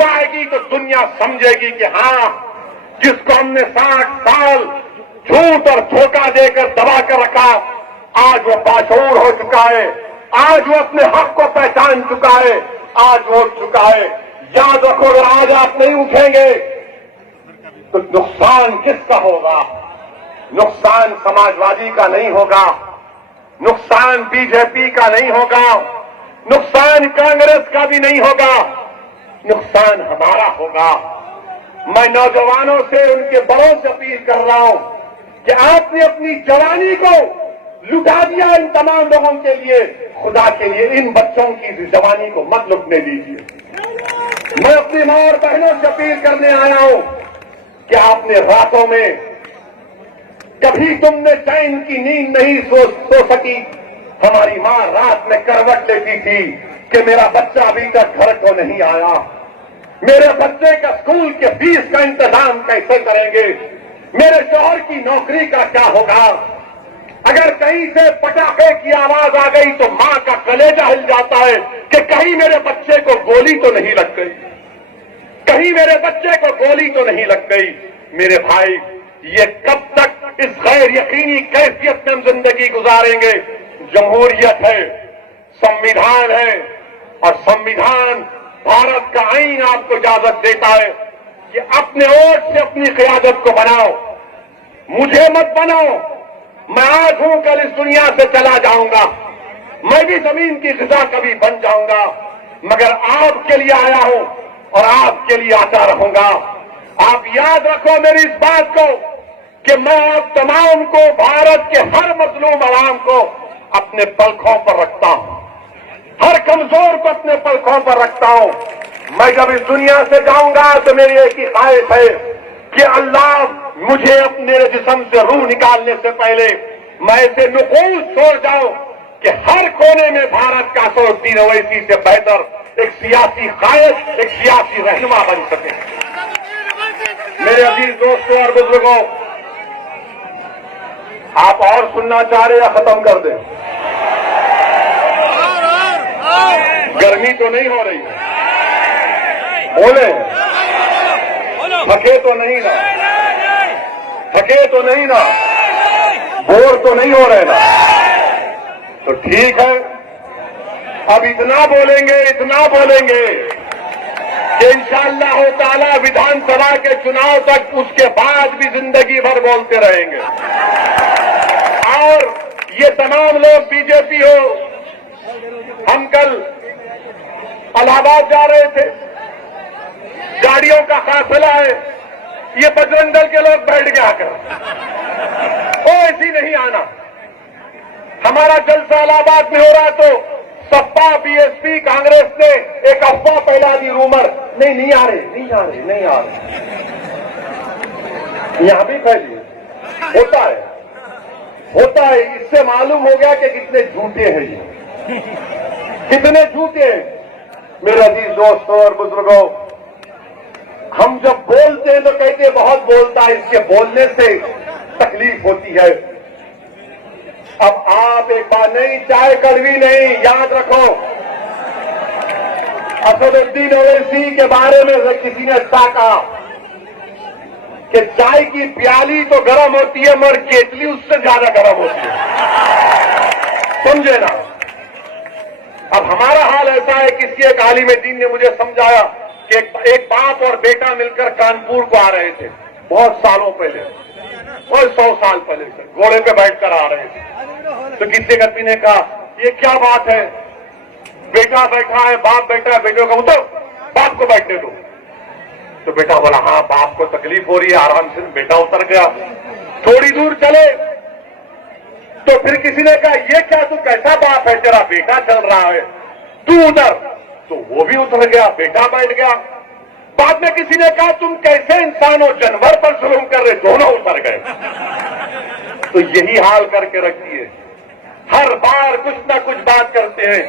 धूप आएगी तो दुनिया समझेगी कि हाँ, जिसको हमने 60 साल झूठ और धोखा देकर दबा कर रखा, आज वो बाशऊर हो चुका है, आज वो अपने हक को पहचान चुका है, आज वो उठ चुका है। याद रखो, अगर आज आप नहीं उठेंगे तो नुकसान किसका होगा? नुकसान समाजवादी का नहीं होगा, नुकसान बीजेपी का नहीं होगा, नुकसान कांग्रेस का भी नहीं होगा, नुकसान हमारा होगा। मैं नौजवानों से, उनके बड़ों से अपील कर रहा हूं कि आपने अपनी जवानी को लुटा दिया इन तमाम लोगों के लिए, खुदा के लिए इन बच्चों की जवानी को मत लुटने दीजिए। मैं अपनी मां और बहनों से अपील करने आया हूं कि आपने रातों में कभी तुमने चैन की नींद नहीं सो सकी। हमारी मां रात में करवट लेती थी कि मेरा बच्चा अभी तक घर को नहीं आया, मेरे बच्चे का स्कूल के फीस का इंतजाम कैसे करेंगे, मेरे शौहर की नौकरी का क्या होगा। अगर कहीं से पटाखे की आवाज आ गई तो मां का कलेजा हिल जाता है कि कहीं मेरे बच्चे को गोली तो नहीं लग गई, कहीं मेरे बच्चे को गोली तो नहीं लग गई। मेरे भाई, ये कब तक इस गैर यकीनी कैफियत में हम जिंदगी गुजारेंगे? जमहूरियत है, संविधान है, और संविधान भारत का आईन आपको इजाजत देता है कि अपने वोट से अपनी क़यादत को बनाओ, मुझे मत बनाओ। मैं आज हूं, कल इस दुनिया से चला जाऊंगा, मैं भी जमीन की ग़िज़ा कभी बन जाऊंगा, मगर आपके लिए आया हूं और आपके लिए आता रहूंगा। आप याद रखो मेरी इस बात को कि मैं आप तमाम को, भारत के हर मजलूम आवाम को अपने पलकों पर रखता हूं, हर कमजोर को अपने पलकों पर रखता हूं। मैं जब इस दुनिया से जाऊंगा तो मेरी एक ही ख्वाहिश है कि अल्लाह मुझे अपने जिस्म से रूह निकालने से पहले मैं ऐसे नुकूस छोड़ जाऊं कि हर कोने में भारत का सोचती रवैसी से बेहतर एक सियासी कायद, एक सियासी रहनुमा बन सके। मेरे अजीज दोस्तों और बुजुर्गों, आप और सुनना चाह रहे या खत्म कर दें? गर्मी तो नहीं हो रही है? बोले, थके तो नहीं ना? थके तो नहीं ना? बोर तो नहीं हो रहे ना? तो ठीक है, अब इतना बोलेंगे कि इंशाअल्लाह ताला विधानसभा के चुनाव तक, उसके बाद भी जिंदगी भर बोलते रहेंगे। और ये तमाम लोग बीजेपी हो, हम कल इलाहाबाद जा रहे थे, गाड़ियों का काफिला है, ये बजरंग दल के लोग बैठ गया कर, ओ ऐसी नहीं आना। हमारा जलसा इलाहाबाद में हो रहा तो सपा, बीएसपी, कांग्रेस ने एक अफवाह फैला दी, रूमर, नहीं आ रहे। यहां भी फैली, होता है। इससे मालूम हो गया कि कितने झूठे हैं ये, कितने झूठे हैं। मेरे अजीज दोस्तों और बुजुर्गों, हम जब बोलते हैं तो कहते हैं बहुत बोलता है, इसके बोलने से तकलीफ होती है। अब आप एक बार नहीं, चाय कड़वी नहीं, याद रखो। असदुद्दीन ओवैसी के बारे में किसी ने ऐसा कहा कि चाय की प्याली तो गर्म होती है मगर केतली उससे ज्यादा गर्म होती है, समझे ना? अब हमारा हाल ऐसा है, किसी एक आलिम दीन ने मुझे समझाया कि एक बाप और बेटा मिलकर कानपुर को आ रहे थे, बहुत सालों पहले, और 100 साल पहले से घोड़े पे बैठकर आ रहे थे। तो किसी व्यक्ति ने कहा, ये क्या बात है, बेटा बैठा है, बाप बैठा है, बेटे को उतर, बाप को बैठने दो। तो बेटा बोला, हाँ बाप को तकलीफ हो रही है, आराम से। बेटा उतर गया, थोड़ी दूर चले तो फिर किसी ने कहा, ये क्या तू कैसा बाप है, तेरा बेटा चल रहा है, तू उतर। तो वो भी उतर गया, बेटा बैठ गया। बाद में किसी ने कहा, तुम कैसे इंसान हो, जानवर पर जुल्म कर रहे, दोनों उतर गए। तो यही हाल करके रखिए, हर बार कुछ ना कुछ बात करते हैं।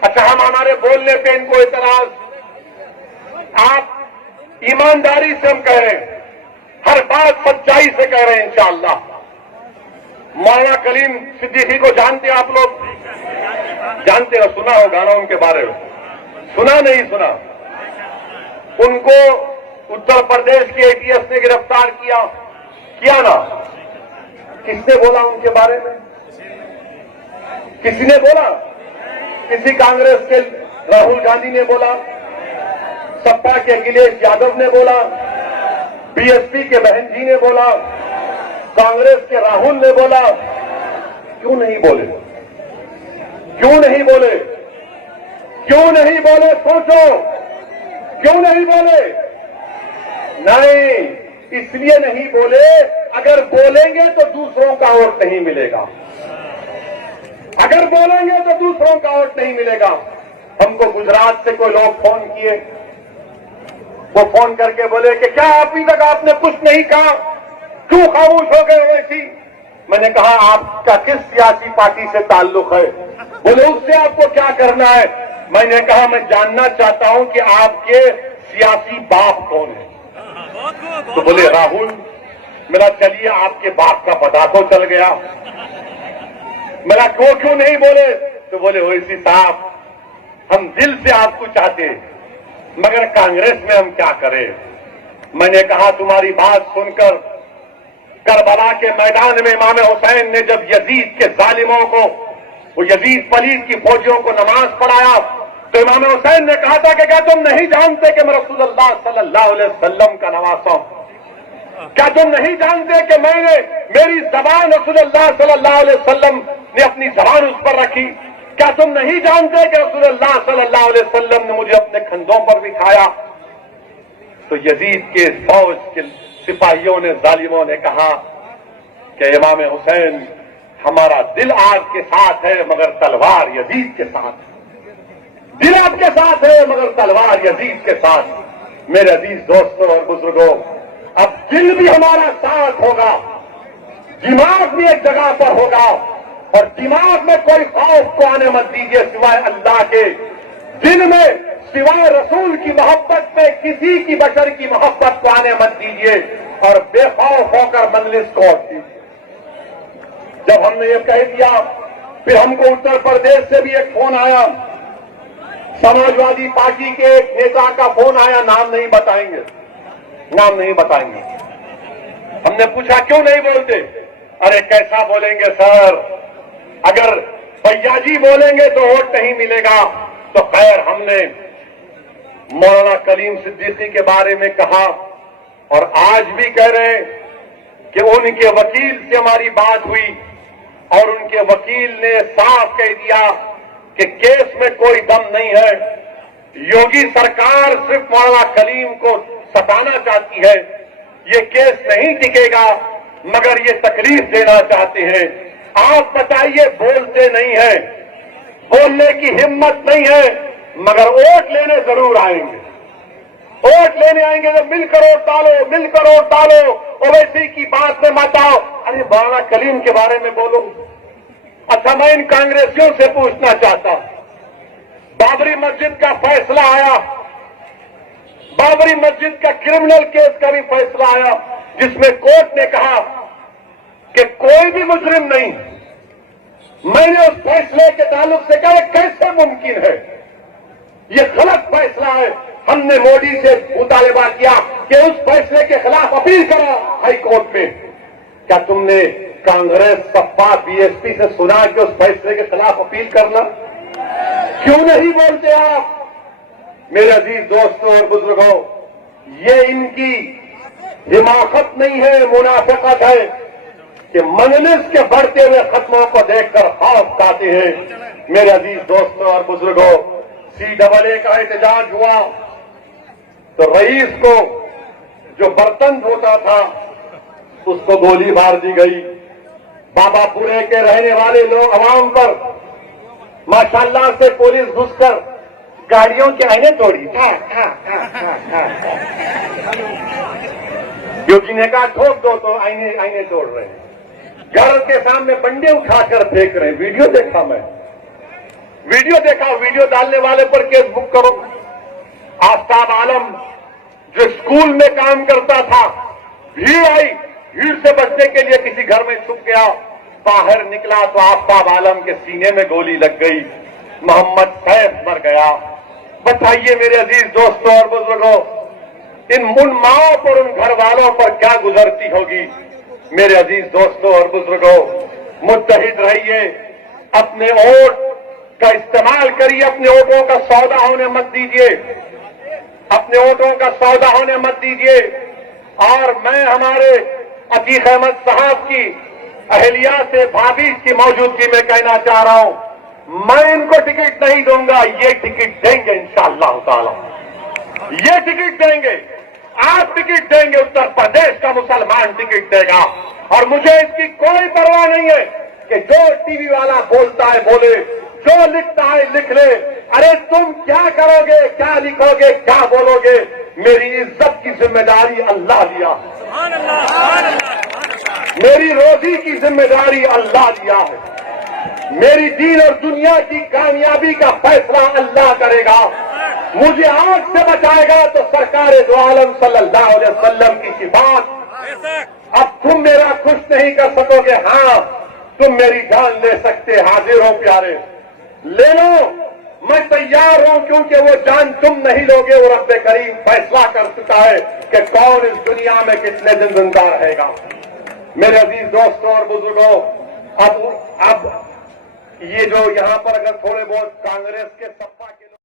अच्छा, हम हमारे बोलने पे इनको इतराज, आप ईमानदारी से हम कह रहे हैं, हर बात सच्चाई से कह रहे हैं इंशाअल्लाह। मौलाना कलीम सिद्दीकी को जानते हैं आप लोग? जानते हो, सुना हो गाना उनके बारे में? सुना नहीं सुना? ان کو اتر پردیش کے ATS نے گرفتار کیا نا؟ کس نے بولا ان کے بارے میں؟ کسی نے بولا؟ کسی کانگریس کے راہل گاندھی نے بولا؟ سپا کے اکھلیش یادو نے بولا؟ BSP کے بہن جی نے بولا؟ کانگریس کے راہل نے بولا؟ کیوں نہیں بولے؟ کیوں نہیں بولے؟ کیوں نہیں بولے؟ سوچو، کیوں نہیں بولے؟ نہیں، اس لیے نہیں بولے، اگر بولیں گے تو دوسروں کا ووٹ نہیں ملے گا، اگر بولیں گے تو دوسروں کا ووٹ نہیں ملے گا۔ ہم کو گجرات سے کوئی لوگ فون کیے، وہ فون کر کے بولے کہ کیا ابھی تک آپ نے کچھ نہیں کہا، کیوں خاموش ہو گئے ہوئے تھی؟ میں نے کہا آپ کا کس سیاسی پارٹی سے تعلق ہے؟ بولے اس سے آپ کو کیا کرنا ہے؟ میں نے کہا میں جاننا چاہتا ہوں کہ آپ کے سیاسی باپ کون ہیں؟ تو بولے راہل۔ میرا چلیے آپ کے باپ کا پتہ تو چل گیا۔ میرا کیوں نہیں بولے؟ تو بولے اویسی صاحب ہم دل سے آپ کو چاہتے مگر کانگریس میں ہم کیا کریں؟ میں نے کہا تمہاری بات سن کر کربلا کے میدان میں امام حسین نے جب یزید کے ظالموں کو، وہ یزید پلید کی فوجیوں کو نماز پڑھایا تو امام حسین نے کہا تھا کہ کیا تم نہیں جانتے کہ میں رسول اللہ صلی اللہ علیہ وسلم کا نواسا ہوں؟ کیا تم نہیں جانتے کہ میری زبان رسول اللہ صلی اللہ علیہ وسلم نے اپنی زبان اس پر رکھی؟ کیا تم نہیں جانتے کہ رسول اللہ صلی اللہ علیہ وسلم نے مجھے اپنے کندھوں پر بٹھایا؟ تو یزید کے فوج کے سپاہیوں نے، ظالموں نے کہا کہ امام حسین ہمارا دل آپ کے ساتھ ہے مگر تلوار یزید کے ساتھ ہے، دل آپ کے ساتھ ہے مگر تلوار یزید کے ساتھ۔ میرے عزیز دوستوں اور بزرگوں، اب دل بھی ہمارا ساتھ ہوگا، دماغ بھی ایک جگہ پر ہوگا، اور دماغ میں کوئی خوف کو آنے مت دیجیے سوائے اللہ کے، دل میں سوائے رسول کی محبت میں کسی کی بشر کی محبت کو آنے مت دیجیے، اور بے خوف ہو کر مجلس کو دیجیے۔ جب ہم نے یہ کہہ دیا، پھر ہم کو اتر پردیش سے بھی ایک فون آیا، سماجوادی پارٹی کے ایک نیتا کا فون آیا، نام نہیں بتائیں گے، نام نہیں بتائیں گے۔ ہم نے پوچھا کیوں نہیں بولتے؟ ارے کیسا بولیں گے سر، اگر بھیا جی بولیں گے تو ووٹ نہیں ملے گا۔ تو خیر ہم نے مولانا کلیم صدیقی کے بارے میں کہا، اور آج بھی کہہ رہے ہیں کہ ان کے وکیل سے ہماری بات ہوئی، اور ان کے وکیل نے صاف کہہ دیا کہ کیس میں کوئی دم نہیں ہے، یوگی سرکار صرف مولانا کلیم کو ستانا چاہتی ہے، یہ کیس نہیں ٹکے گا مگر یہ تکلیف دینا چاہتے ہیں۔ آپ بتائیے، بولتے نہیں ہیں، بولنے کی ہمت نہیں ہے، مگر ووٹ لینے ضرور آئیں گے، ووٹ لینے آئیں گے۔ جب مل کر ووٹ ڈالو، مل کر ووٹ ڈالو، اویسی کی بات میں مت آؤ۔ ارے مولانا کلیم کے بارے میں بولو۔ اچھا میں ان کانگریسیوں سے پوچھنا چاہتا ہوں، بابری مسجد کا فیصلہ آیا، بابری مسجد کا کرمنل کیس کا بھی فیصلہ آیا، جس میں کورٹ نے کہا کہ کوئی بھی مجرم نہیں۔ میں نے اس فیصلے کے تعلق سے کہا کیسے ممکن ہے، یہ غلط فیصلہ ہے۔ ہم نے مودی سے مطالبہ کیا کہ اس فیصلے کے خلاف اپیل کرو ہائی کورٹ میں۔ کیا تم نے کانگریس، سپا، BSP سے سنا کہ اس فیصلے کے خلاف اپیل کرنا؟ کیوں نہیں بولتے آپ؟ میرے عزیز دوستوں اور بزرگوں، یہ ان کی حماقت نہیں ہے، منافقت ہے کہ مجلس کے بڑھتے ہوئے ختموں کو دیکھ کر خوف کھاتے ہیں۔ میرے عزیز دوستوں اور بزرگوں، CAA کا احتجاج ہوا تو رئیس کو جو برتن دھوتا تھا اس کو گولی مار دی گئی۔ بابا پورے کے رہنے والے لوگ عوام پر ماشاءاللہ سے پولیس گھس کر گاڑیوں کے آئینے توڑی، کیونکہ نے کہا ٹھوک دو تو آئینے توڑ رہے ہیں، گھر کے سامنے بنڈے اٹھا کر پھینک رہے ہیں۔ ویڈیو دیکھا میں، ویڈیو دیکھا، ویڈیو ڈالنے والے پر کیس بک کرو۔ آفتاب عالم جو اسکول میں کام کرتا تھا، بھیڑ آئی، بھیڑ سے بچنے کے لیے کسی گھر میں چھپ گیا، باہر نکلا تو آفتاب عالم کے سینے میں گولی لگ گئی، محمد سیف مر گیا۔ بتائیے میرے عزیز دوستوں اور بزرگوں، उन माओं पर, उन घर वालों पर क्या गुजरती होगी। मेरे अजीज दोस्तों और बुजुर्गों, मुत्तहिद रहिए, अपने वोट का इस्तेमाल करिए, अपने वोटों का सौदा होने मत दीजिए, अपने वोटों का सौदा होने मत दीजिए। और मैं हमारे अतीक अहमद साहब की अहलिया से, भाभी की मौजूदगी में कहना चाह रहा हूं, मैं इनको टिकट नहीं दूंगा, ये टिकट देंगे इंशाअल्लाह ताला, ये टिकट देंगे। आप टिकट देंगे, उत्तर प्रदेश का मुसलमान टिकट देगा। और मुझे इसकी कोई परवाह नहीं है कि जो टीवी वाला बोलता है बोले, जो लिखता है लिख ले। अरे तुम क्या करोगे, क्या लिखोगे, क्या बोलोगे, मेरी इज्जत की जिम्मेदारी अल्लाह लिया है, मेरी रोजी की जिम्मेदारी अल्लाह लिया है, मेरी दीन और दुनिया की कामयाबी का फैसला अल्लाह करेगा। मुझे आग से बचाएगा तो सरकार दो आलम सल्लल्लाहु अलैहि वसल्लम की शिफात। अब तुम मेरा कुछ नहीं कर सकोगे, हाँ तुम मेरी जान ले सकते, हाजिर हो प्यारे, ले लो, मैं तैयार हूं, क्योंकि वो जान तुम नहीं लोगे, वो रब्बे करीम फैसला कर चुका है कि कौन इस दुनिया में कितने दिन जिंदा रहेगा। मेरे अजीज दोस्तों और बुजुर्गों, अब ये जो यहां पर अगर थोड़े बहुत कांग्रेस के सत्ता के